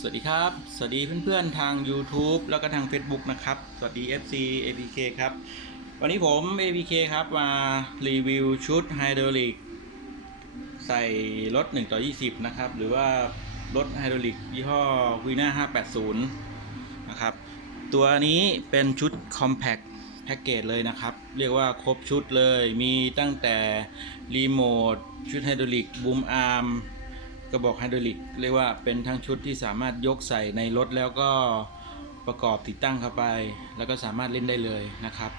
สวัสดีครับ สวัสดีเพื่อนๆทาง YouTube แล้วก็ทาง Facebook นะครับ สวัสดี FC APK ครับ วันนี้ผม APK ครับ มารีวิวชุดไฮดรอลิกใส่รถ1ต่อ20 นะครับ หรือว่ารถไฮดรอลิกยี่ห้อ v i n a 580 นะครับ ตัวนี้เป็นชุด Compact แพ็กเกจเลยนะครับ เรียกว่าครบชุดเลยมีตั้งแต่รีโมทชุดไฮดรอลิกบูมอาร์ม ระบอกไฮดรอลิกเรียกว่าเป็นทั้งชุดที่สามารถยกใส่ในรถแล้วก็ประกอบติดตั้งเข้าไป แล้วก็สามารถเล่นได้เลยนะครับ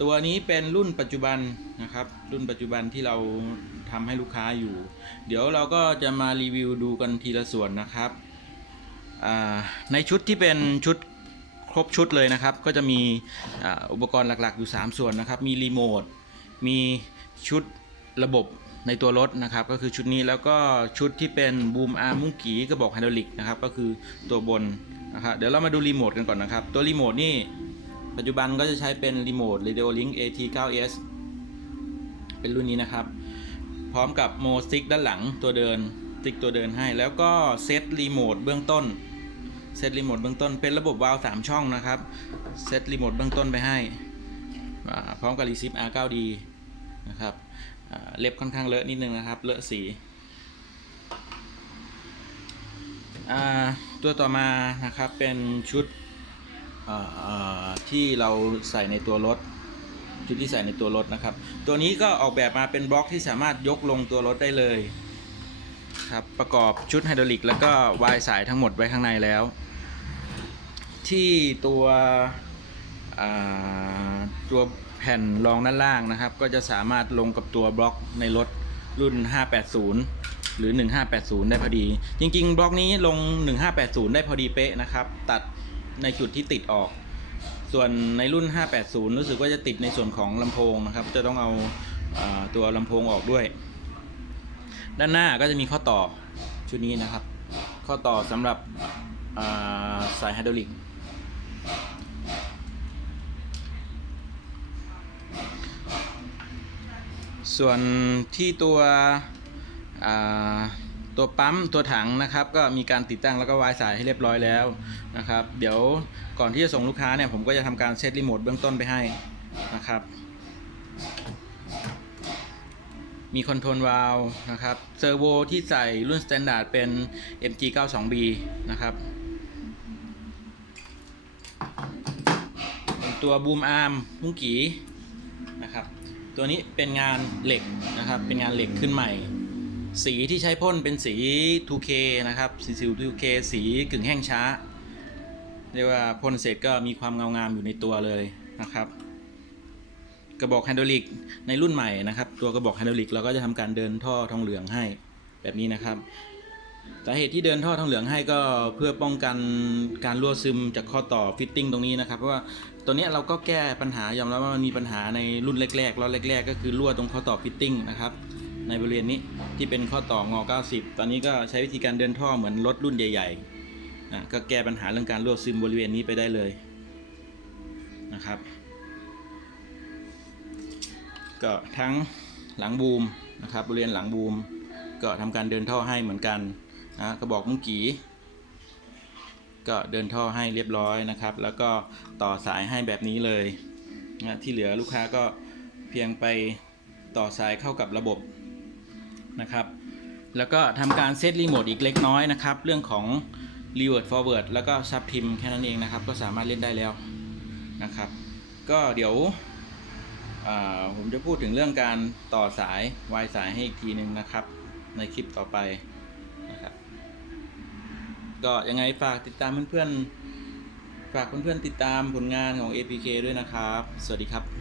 ตัวนี้เป็นรุ่นปัจจุบันนะครับ รุ่นปัจจุบันที่เราทำให้ลูกค้าอยู่ เดี๋ยวเราก็จะมารีวิวดูกันทีละส่วนนะครับในชุดที่เป็นชุดครบชุดเลยนะครับ ก็จะมีอุปกรณ์หลักๆอยู่ 3 ส่วนนะครับ มีรีโมทมีชุดระบบ ในตัวรถนะครับก็คือชุดนี้แล้วก็ชุดที่เป็นบูมอาร์มุ้งกีกระบอกไฮดรอลิกนะครับก็คือตัวบนนะครับเดี๋ยวเรามาดูรีโมทกันก่อนนะครับตัวรีโมทนี่ปัจจุบันก็จะใช้เป็นรีโมท Radio Link AT9S เป็นรุ่นนี้นะครับ พร้อมกับโมสติกด้านหลังตัวเดินสติกตัวเดินให้ แล้วก็เซตรีโมทเบื้องต้นเซตรีโมทเบื้องต้นเป็นระบบวาล์วสามช่องนะครับเซตรีโมทเบื้องต้นไปให้ พร้อมกับ Receive R9D นะครับ เล็บค่อนข้างเลอะนิดนึงนะครับ เลอะสี ตัวต่อมานะครับเป็นชุดที่เราใส่ในตัวรถ ชุดที่ใส่ในตัวรถนะครับ ตัวนี้ก็ออกแบบมาเป็นบล็อกที่สามารถยกลงตัวรถได้เลยครับประกอบชุดไฮดรอลิกแล้วก็วายสายทั้งหมดไว้ข้างในแล้ว ที่ตัวตัว แผ่นรองด้านล่างนะครับ ก็จะสามารถลงกับตัวบล็อกในรถรุ่น 580 หรือ 1580 ได้พอดี จริง ๆ บล็อกนี้ลง 1580 ได้พอดีเป๊ะนะครับ ตัดในจุดที่ติดออก ส่วนในรุ่น 580 รู้สึกว่าจะติดในส่วนของลำโพงนะครับ จะต้องเอาอาตัวลำโพงออกด้วย ด้านหน้าก็จะมีข้อต่อชุดนี้นะครับ ข้อต่อสำหรับาสายไฮดรอลิก ส่วนที่ตัวตัวปั๊มตัวถังนะครับ ก็มีการติดตั้งแล้วก็วายสายให้เรียบร้อยแล้วนะครับ เดี๋ยวก่อนที่จะส่งลูกค้าเนี่ยผมก็จะทำการเซตรีโมทเบื้องต้นไปให้นะครับ มีคอนโทรลวาลนะครับเซอร์โวที่ใส่รุ่นสแตนดาร์ดเป็น MG92B นะครับตัวบูมอาร์มมุ้งกีนะครับ ตัวนี้เป็นงานเหล็กนะครับ เป็นงานเหล็กขึ้นใหม่ สีที่ใช้พ่นเป็นสี 2K นะครับ สีสิว 2K สีกึ่งแห้งช้า เรียกว่าพ่นเสร็จก็มีความเงางามอยู่ในตัวเลยนะครับ กระบอกไฮดรอลิกในรุ่นใหม่นะครับ ตัวกระบอกไฮดรอลิกเราก็จะทำการเดินท่อทองเหลืองให้แบบนี้นะครับ สาเหตุที่เดินท่อทองเหลืองให้ก็เพื่อป้องกันการรั่วซึมจากข้อต่อฟิตติ้งตรงนี้นะครับเพราะว่าตัวนี้เราก็แก้ปัญหายอมรับว่ามันมีปัญหาในรุ่นแรกๆรอบแรก ๆ ก็คือรั่วตรงข้อต่อฟิตติ้งนะครับในบริเวณนี้ที่เป็นข้อต่องอ 90 ตอนนี้ก็ใช้วิธีการเดินท่อเหมือนรถรุ่นใหญ่ๆนะก็แก้ปัญหาเรื่องการรั่วซึมบริเวณนี้ไปได้เลยนะครับ ก็ทั้งหลังบูมนะครับบริเวณหลังบูมก็ทำการเดินท่อให้เหมือนกัน นะกระบอกมุ้งกีก็เดินท่อให้เรียบร้อยนะครับ แล้วก็ต่อสายให้แบบนี้เลยนะที่เหลือลูกค้าก็เพียงไปต่อสายเข้ากับระบบนะครับ แล้วก็ทำการเซตรีโมทอีกเล็กน้อยนะครับ เรื่องของ reverse forward แล้วก็ซับทิมแค่นั้นเองนะครับ ก็สามารถเล่นได้แล้วนะครับ ก็เดี๋ยวผมจะพูดถึงเรื่องการต่อสายวายสายให้อีกทีหนึ่งนะครับ ในคลิปต่อไป ก็ยังไงฝากติดตามเพื่อนๆ ฝากเพื่อนๆติดตามผลงานของ APK ด้วยนะครับ สวัสดีครับ